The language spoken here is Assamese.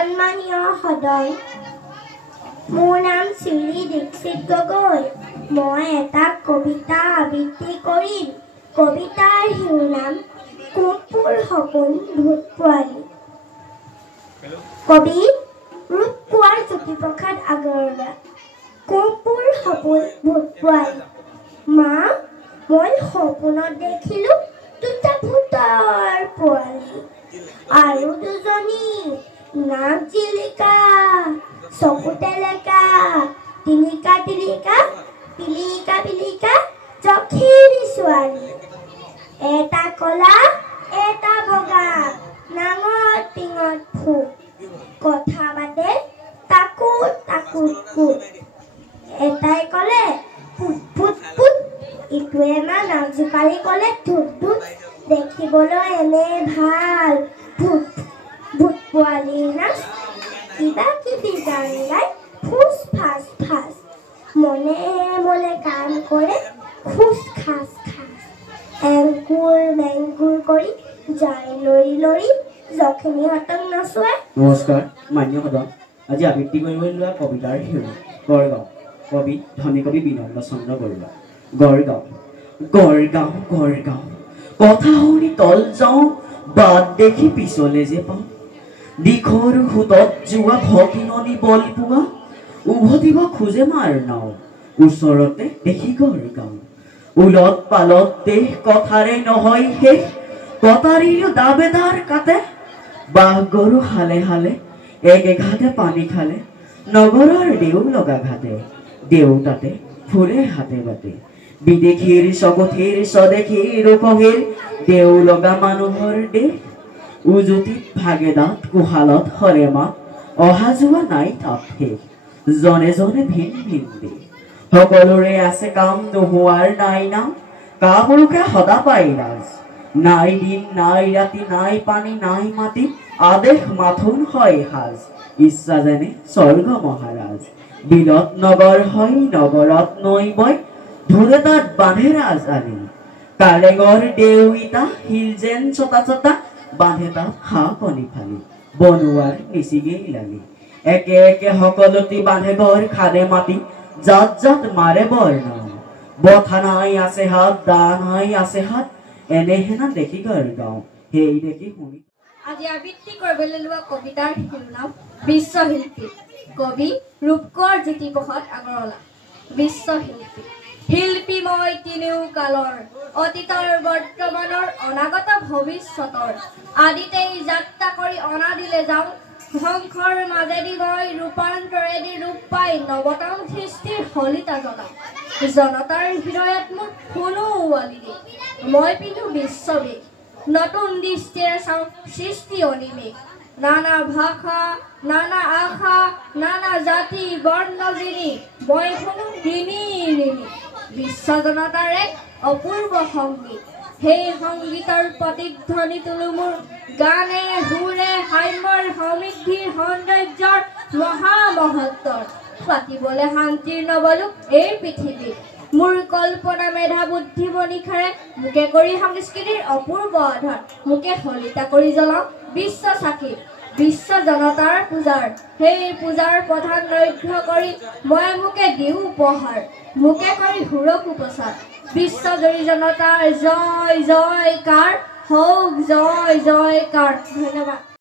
সন্মানীয় সদন, মোৰ নাম শ্ৰী দীক্ষিত গগৈ। মই এটা কবিতা আবৃত্তি কৰিম। কবিতাৰ শিৰোনাম কুকুৰ সপোন ভূত পোৱালি। কবি ৰূপকোঁৱৰ জ্যোতিপ্ৰসাদ আগৰৱালা। কুকুৰ সপোন ভূত পোৱালি। মা, মই সপোনত দেখিলো দুটা ভূতৰ পোৱালি আৰু দুজনী নাক জিলিকা, চকু টেলেকা, টিলিকা টিলিকা, পিলিকা পিলিকা যখিনী ছোৱালী। এটা কলা, এটা বগা, নাঙত টিঙত ফুট, কথা পাতে তাকুত তাকুত কুট। এটাই কলে পুট পুট পুট, ইটোৱে নাক জোকাৰি কলে ধুত ধুত। দেখিবলৈ এনে ভাল ভূত ভূত পোৱালি নাচ, কিবা কিবি গান গাই ফুচ ফাচ ফাচ, মনে মনে কাম কৰে খুচ খাচ খাচ। এংকুৰ মেংকুৰ কৰি যায় লৰি লৰি, যখিনীহঁতক নচুৱাই। নমস্কাৰ মান্য সদন। আজি আবৃত্তি কৰিবলৈ লোৱা কবিতাৰ শিৰোনাম গড়গাঁও। কবি ধনী কবি বিনন্দ চন্দ্ৰ বৰুৱা। গড়গাঁও গড়গাঁও গড়গাঁও, কথা শুনি তল যাওঁ, বাট দেখি পিছলে যে পাওঁ। দিখৰ সোঁতত যোৱা ভকিননি বল পোৱা, উভতিব খোজে মাৰ নাও, ওচৰতে দেখি গড়গাঁও। উলট পালট দেশ, কথাৰে নহয় শেষ, কটাৰীৰো দাবে দাৰ কাটে। বাঘ গৰু হালে হালে, এক এঘাটে পানী খালে, নগৰৰ দেও লগা ঘাটে। দেউতাতে ফুৰে হাতে বাটে, বিদেশীৰ চকথিৰ স্বদেশীৰ ৰূপহীৰ, দেও লগা মানুহৰ দেশ। উজুতিত ভাগে দাঁত, কোহালত হৰে মাত, অহা যোৱা নাই তাত শেষ। জনে জনে ভিন ভিন দেশ, সকলোৰে আছে কাম, নোহোৱাৰ নাই নাম। কাপুৰুষে সদা পাই ৰাজ, নাই দিন নাই ৰাতি, নাই পানী নাই মাটি, আদেশ মাথোন হয় সাজ। ইচ্ছা যেনে স্বৰ্গ মহাৰাজ, বিলত নগৰ হয়, নগৰত নৈ বয়, ধুৰে তাত বান্ধে ৰাজ আলি। কাৰেঙৰ দেউ ইটা, শিল যেন ছটা ছটা, বান্ধে তাত হাঁহ কণী ফালি, বনুৱাৰ নিচিগেই লালি। একে একে সকলোটি বান্ধে ঘৰ, খাদে মাটি, জাত জাত মাৰে বৰনাম। বঠা নাই আছে হাত, দা নাই আছে হাত, এনেহেনা দেখি গড়গাঁও, সেই দেখি শুনি। আজি আবৃত্তি কৰিবলৈ লোৱা কবিতাৰ শিৰোনাম বিশ্বশিল্পী। কবি ৰূপকোঁৱৰ জ্যোতিপ্ৰসাদ আগৰৱালা। বিশ্বশিল্পী। শিল্পী মই তিনিও কালৰ, অতীতৰ বৰ্তমানৰ অনাগত ভৱিষ্যতৰ। আদিতেই যাত্ৰা কৰি অনাদিলে যাওঁ, ধ্বংসৰ মাজেদি মই ৰূপান্তৰেদি ৰূপ পাই নৱতম সৃষ্টিৰ শলিতা জনাওঁ। জনতাৰ হৃদয়ত মোৰ শুনো ৱালিনী, মই পিন্ধো বিশ্ববেশ, নতুন দৃষ্টিৰে চাওঁ সৃষ্টি অনিমেষ। নানা ভাষা, নানা আশা, নানা জাতি বৰ্ণ যিনি, মই শুনো ঋণী ঋণী। বিশ্ব জনতাৰ এক অপূৰ্ব সংগীত, সেই সংগীতৰ প্ৰতিধ্বনি তোলো মোৰ গানে সুৰে, সাম্যৰ সমৃদ্ধিৰ সৌন্দৰ্যৰ মহামহত্বৰ। পাতিবলে শান্তিৰ নবলোক এই পৃথিৱীত, মোৰ কল্পনা মেধা বুদ্ধি মনিখাৰে, মোকে কৰি সংস্কৃতিৰ অপূৰ্ব আধাৰ, মোকে শলিতা কৰি জ্বলাওঁ বিশ্ব চাকি। বিশ্ব জনতাৰ পূজাৰ, সেই পূজাৰ প্ৰধান লক্ষ্য কৰি মই মোকে দিওঁ উপহাৰ, মোকে কৰি সুৰকো প্ৰচাৰ। বিশ্বজয়ী জনতাৰ জয় জয়কাৰ হওক, জয় জয়কাৰ। ধন্যবাদ।